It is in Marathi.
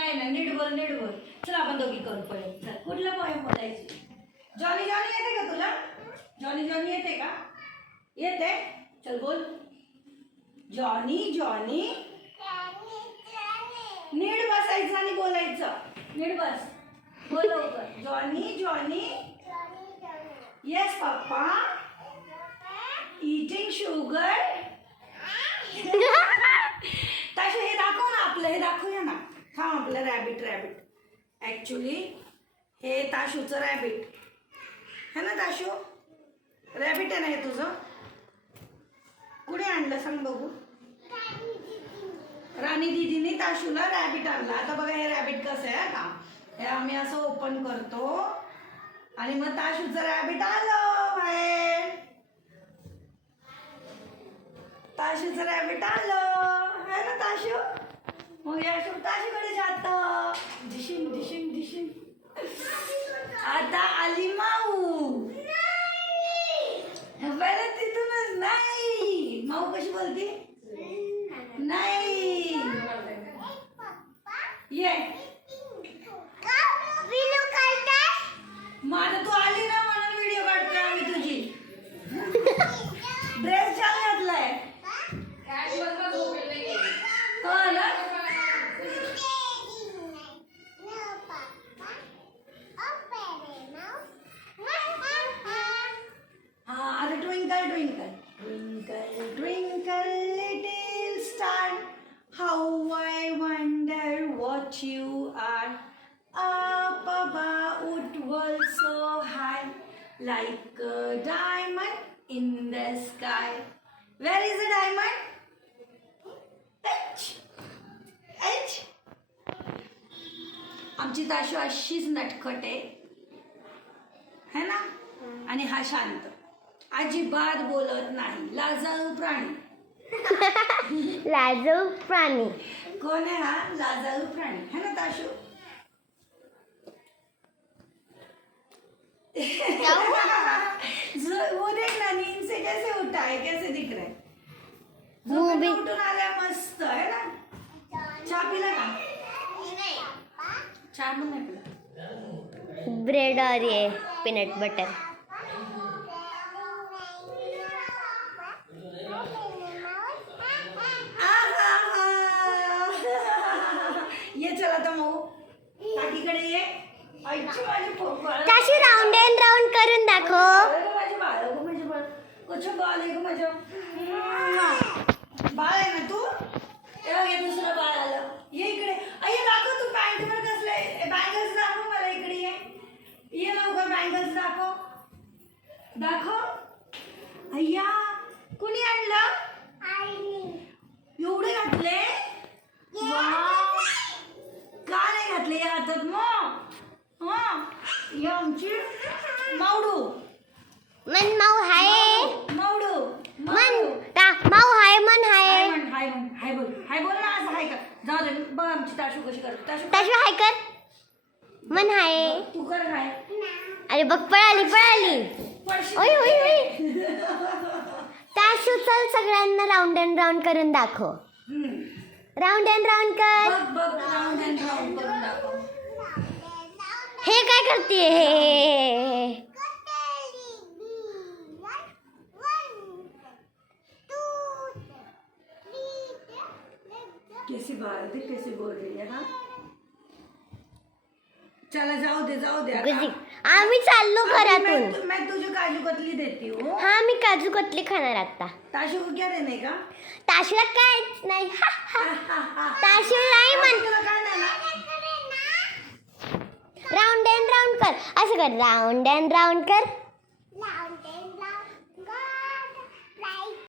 नाही नाही, नीट बोल नीट बोल. चल आपण दोघी करू पोएम. चल कुठला पोएम बोलायची? जॉनी जॉनी येते का तुला? जॉनी जॉनी येते का? येते. चल बोल. Johnny Johnny. नीट बसायचं आणि बोलायचं. नीट बस. बोल लवकर. Johnny Johnny. Yes papa. Eating sugar. Tashu हे दाखव ना, आपलं हे दाखवूया ना. हा आपलं रॅबिट रॅबिट. ॲक्च्युली हे ताशूचं रॅबिट है ना. ताशू रॅबिट आहे ना हे तुझं? कुणी आणलं सांग बघू? राणी दीदीने ताशूला रॅबिट आणला. आता बघा हे रॅबिट कसं आहे का. हे आम्ही असं ओपन करतो आणि मग ताशूचं रॅबिट आलं बाहेर. ताशूचं रॅबिट आलं है ना ताशू. मग या ताशूकडे जात. Dishing dishing dishing. आता आली माऊ. बरं तिथूनच नाही. माऊ कशी बोलते? नाही. ये मग आता तू आली ना म्हणून व्हिडिओ काढतोय आम्ही तुझी. ड्रेस छान घातलाय. हो ना. Twinkle, twinkle, twinkle, twinkle, little star, how I wonder what you are. Up above world so high, like a diamond in the sky. Where is the diamond? H. H. आमची ताशू अशीच नटखट है ना. आणि हा शांत. अजिबात बोलत नाही. लाजाळू प्राणी. लाजाळू प्राणी कोण आहे हा? लाजाळू प्राणी है ना ताशू. वो देख ना नींद से कैसे उठा है, कैसे दिख रहा है. उठून आल्या मस्त है ना. चहा पिला का? चहा पण नाही पिला. ब्रेड और ये पीनट बटर. ये चला तर मऊ काकीकडे ये. आईची माझी ताशू राऊंड अँड राऊंड करून दाखव. माझे बाळ गो, माझे बाळ कशा बाळ आहे ग माझं. बाळ आहे ना तू. हे दुसरं बाळ आलं. ये इकडे. अय्या दाखव तू पॅन्टवर कसले बँगल्स दाखव मला. इकडे ये. ये लवकर बँगल्स दाखव. दाखव. अय्या कुणी आणलं? एवढे घातले. का नाही घातले या हातात मग? ही आमची मावडू. मन माऊ हाय. मावडू मन ता माऊ हाय. मन हाय. हाय म्हण. हाय बोल. हाय बोल ना. असं हाय का. जाऊ दे. बघ आमची ताशू कशी करते. ताशू हाय कर. मन हाय. तू कर हाय. अरे बघ पळाली पळाली. ओय ओय ओय. ताशू चल सगळ्यांना राऊंड अँड राऊंड करून दाखव. राऊंड अँड राऊंड कर. बघ राऊंड अँड राऊंड करून दाखव. हे काय करते? कैसी बात है, कैसे बोल रही है ना. चला जाऊ दे जाऊ दे. आम्ही चाललो घरातून. मैं तुझे काजू कतली देती हूँ. हा मी काजू कतली खाणार आता. ताशू को क्या देने का? ताशूला काहीच नाही. ताशू नाही म्हण. राऊंड अँड राऊंड कर. असं कर. राऊंड अँड राऊंड कर.